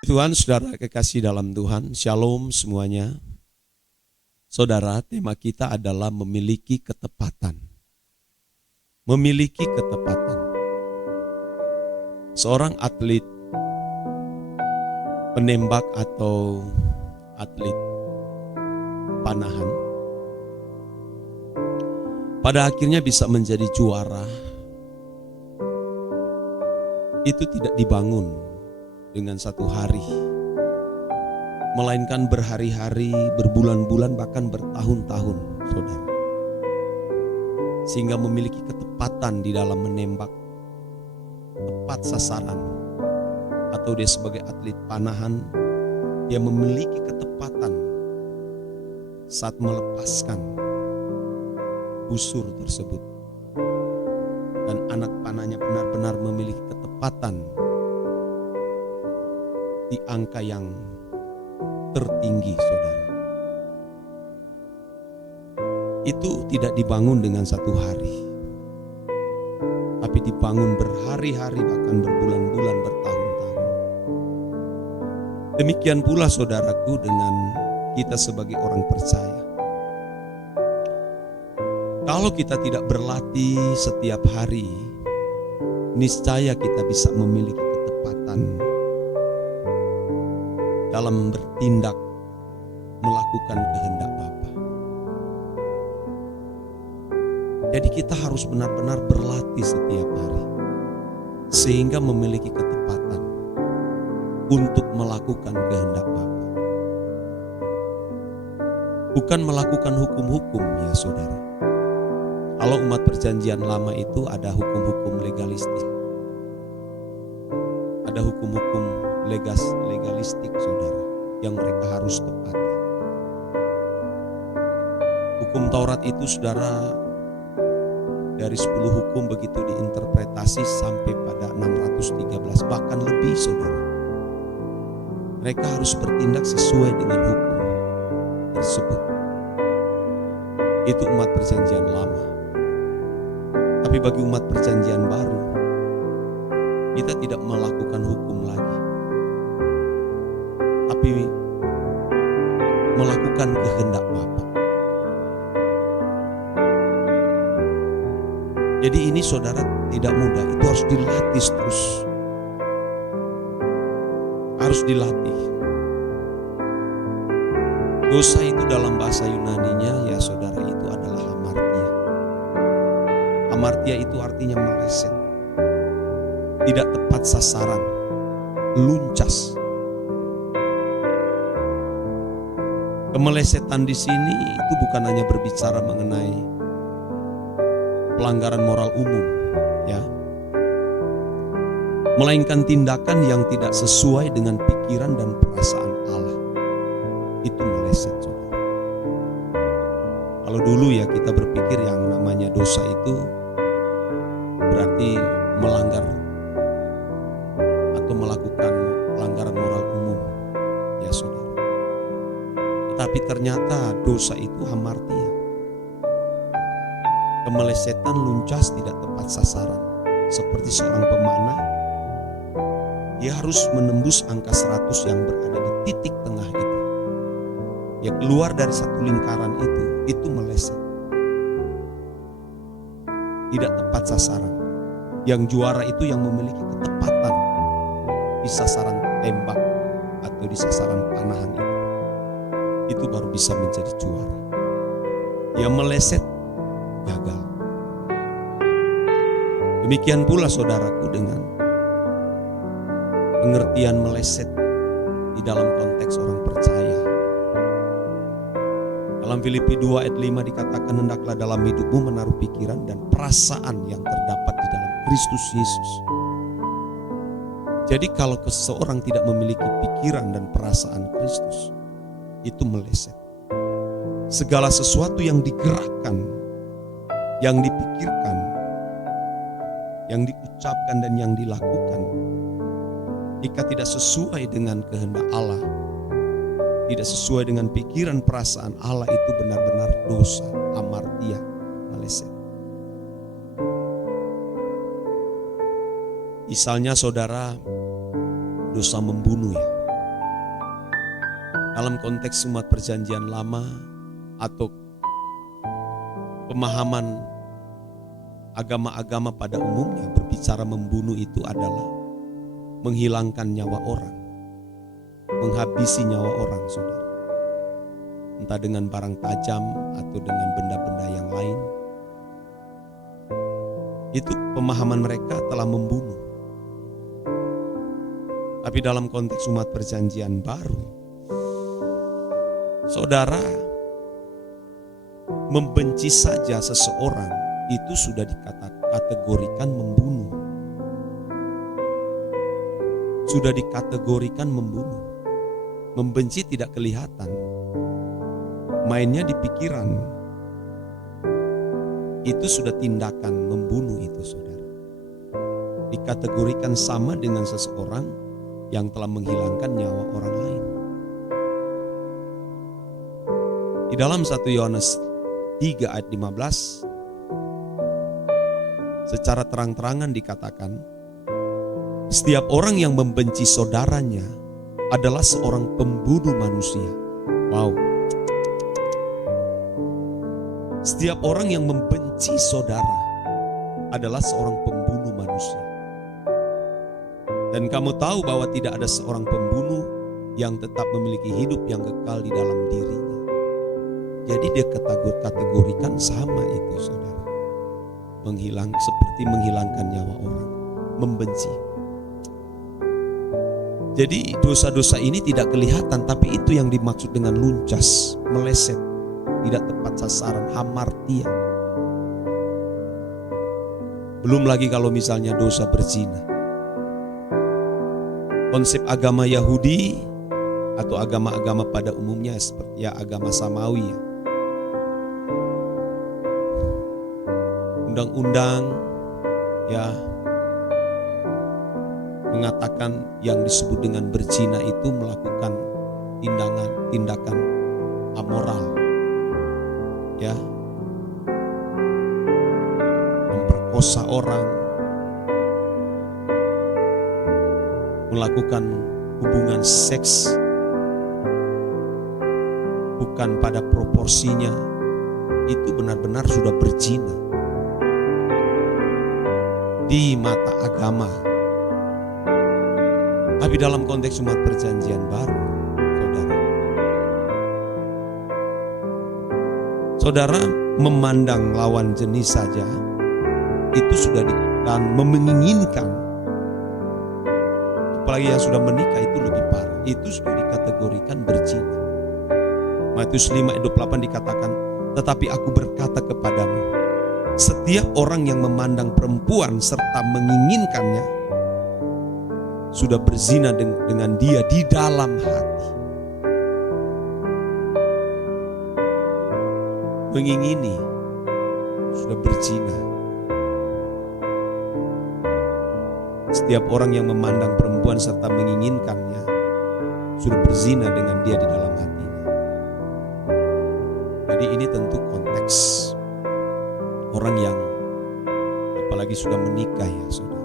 Tuhan, saudara kekasih dalam Tuhan, shalom semuanya. Saudara, tema kita adalah memiliki ketepatan. Memiliki ketepatan. Seorang atlet penembak atau atlet panahan pada akhirnya bisa menjadi juara. Itu tidak dibangun dengan satu hari, melainkan berhari-hari, berbulan-bulan, bahkan bertahun-tahun, saudara. Sehingga memiliki ketepatan di dalam menembak, tepat sasaran. Atau dia sebagai atlet panahan, dia memiliki ketepatan saat melepaskan busur tersebut. Dan anak panahnya benar-benar memiliki ketepatan di angka yang tertinggi, saudara. Itu tidak dibangun dengan satu hari, tapi dibangun berhari-hari, bahkan berbulan-bulan, bertahun-tahun. Demikian pula saudaraku dengan kita sebagai orang percaya. Kalau kita tidak berlatih setiap hari, niscaya kita bisa memiliki ketepatan dalam bertindak melakukan kehendak Bapa. Jadi kita harus benar-benar berlatih setiap hari sehingga memiliki ketepatan untuk melakukan kehendak Bapa. Bukan melakukan hukum-hukum, ya saudara. Kalau umat perjanjian lama itu ada hukum-hukum legalistik. Ada hukum-hukum legalistik, saudara, yang mereka harus tepati. Hukum Taurat itu, saudara, dari 10 hukum begitu diinterpretasi sampai pada 613, bahkan lebih, saudara. Mereka harus bertindak sesuai dengan hukum tersebut. Itu umat perjanjian lama. Tapi bagi umat perjanjian baru, kita tidak melakukan hukum lagi, tapi melakukan kehendak Bapa. Jadi ini, saudara, tidak mudah. Itu harus dilatih terus. Harus dilatih. Dosa itu dalam bahasa Yunaninya, ya saudara, itu adalah hamartia. Hamartia itu artinya meleset, tidak tepat sasaran, luncas. Kemelesetan di sini itu bukan hanya berbicara mengenai pelanggaran moral umum, ya, melainkan tindakan yang tidak sesuai dengan pikiran dan perasaan Allah. Itu meleset, saudara. Kalau dulu ya kita berpikir yang namanya dosa itu berarti melanggar atau melakukan pelanggaran moral umum, ya saudara. Tetapi ternyata dosa itu hamartia. Kemelesetan, luncas, tidak tepat sasaran. Seperti seorang pemanah, dia harus menembus angka 100 yang berada di titik tengah itu. Ya, keluar dari satu lingkaran itu meleset. Tidak tepat sasaran. Yang juara itu yang memiliki ketepatan di sasaran tembak atau di sasaran panahan itu. Itu baru bisa menjadi juara. Yang meleset, gagal. Demikian pula saudaraku dengan pengertian meleset di dalam konteks orang percaya. Dalam Filipi 2 ayat 5 dikatakan, hendaklah dalam hidupmu menaruh pikiran dan perasaan yang terdapat di dalam Kristus Yesus. Jadi kalau seseorang tidak memiliki pikiran dan perasaan Kristus, itu meleset. Segala sesuatu yang digerakkan, yang dipikirkan, yang diucapkan dan yang dilakukan, jika tidak sesuai dengan kehendak Allah, tidak sesuai dengan pikiran perasaan Allah, itu benar-benar dosa, hamartia, meleset. Misalnya saudara, dosa membunuh, ya. dalam konteks umat perjanjian lama atau pemahaman agama-agama pada umumnya, berbicara membunuh itu adalah menghilangkan nyawa orang, menghabisi nyawa orang, saudara. Entah dengan barang tajam atau dengan benda-benda yang lain. Itu pemahaman mereka telah membunuh. Tapi dalam konteks umat perjanjian baru, saudara, membenci saja seseorang itu sudah dikategorikan membunuh. Sudah dikategorikan membunuh. Membenci tidak kelihatan. Mainnya di pikiran. Itu sudah tindakan membunuh itu, saudara. Dikategorikan sama dengan seseorang yang telah menghilangkan nyawa orang lain. Di dalam 1 Yohanes 3 ayat 15 secara terang-terangan dikatakan, setiap orang yang membenci saudaranya adalah seorang pembunuh manusia. Wow. Setiap orang yang membenci saudara adalah seorang pembunuh manusia. Dan kamu tahu bahwa tidak ada seorang pembunuh yang tetap memiliki hidup yang kekal di dalam dirinya. Jadi dia kategorikan sama itu, saudara. Seperti menghilangkan nyawa orang, membenci. Jadi dosa-dosa ini tidak kelihatan, tapi itu yang dimaksud dengan luncas, meleset, tidak tepat sasaran, hamartia. Belum lagi kalau misalnya dosa berzina. Konsep agama Yahudi atau agama-agama pada umumnya seperti agama Samawi, undang-undang mengatakan yang disebut dengan berzina itu melakukan tindakan amoral, memperkosa orang, melakukan hubungan seks bukan pada proporsinya, itu benar-benar sudah berzina di mata agama. Tapi dalam konteks umat perjanjian baru, saudara memandang lawan jenis saja itu sudah dan menginginkan, apalagi yang sudah menikah itu lebih parah, itu sudah dikategorikan berzina. Matius 5 ayat 28 dikatakan, tetapi aku berkata kepadamu, setiap orang yang memandang perempuan serta menginginkannya sudah berzina dengan dia di dalam hati. Mengingini sudah berzina. Setiap orang yang memandang perempuan serta menginginkannya sudah berzina dengan dia di dalam hatinya. Jadi ini tentu konteks orang yang apalagi sudah menikah, ya saudara.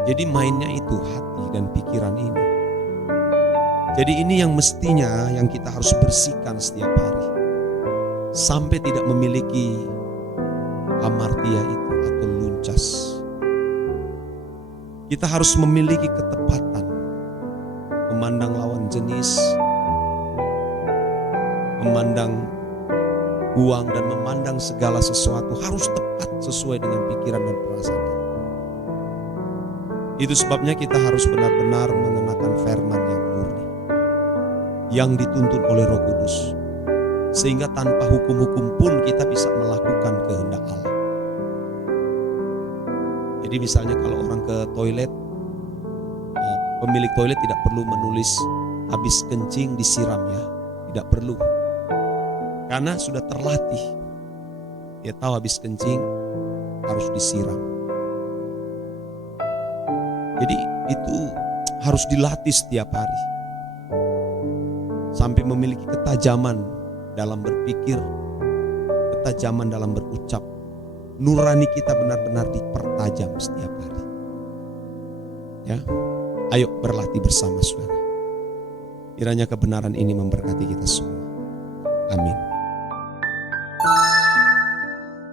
Jadi mainnya itu hati dan pikiran ini. Jadi ini yang mestinya yang kita harus bersihkan setiap hari. Sampai tidak memiliki hamartia itu atau luncas. Kita harus memiliki ketepatan. Memandang lawan jenis, memandang uang dan memandang segala sesuatu harus tepat sesuai dengan pikiran dan perasaan. Itu sebabnya kita harus benar-benar mengenakan firman yang murni, yang dituntun oleh Roh Kudus, sehingga tanpa hukum-hukum pun kita bisa melakukan kehendak Allah. Jadi misalnya kalau orang ke toilet, pemilik toilet tidak perlu menulis habis kencing disiram, ya, tidak perlu, karena sudah terlatih. Dia tahu habis kencing harus disiram. Jadi itu harus dilatih setiap hari. Sampai memiliki ketajaman dalam berpikir, ketajaman dalam berucap. Nurani kita benar-benar dipertajam setiap hari. Ya, ayo berlatih bersama saudara. Kiranya kebenaran ini memberkati kita semua. Amin.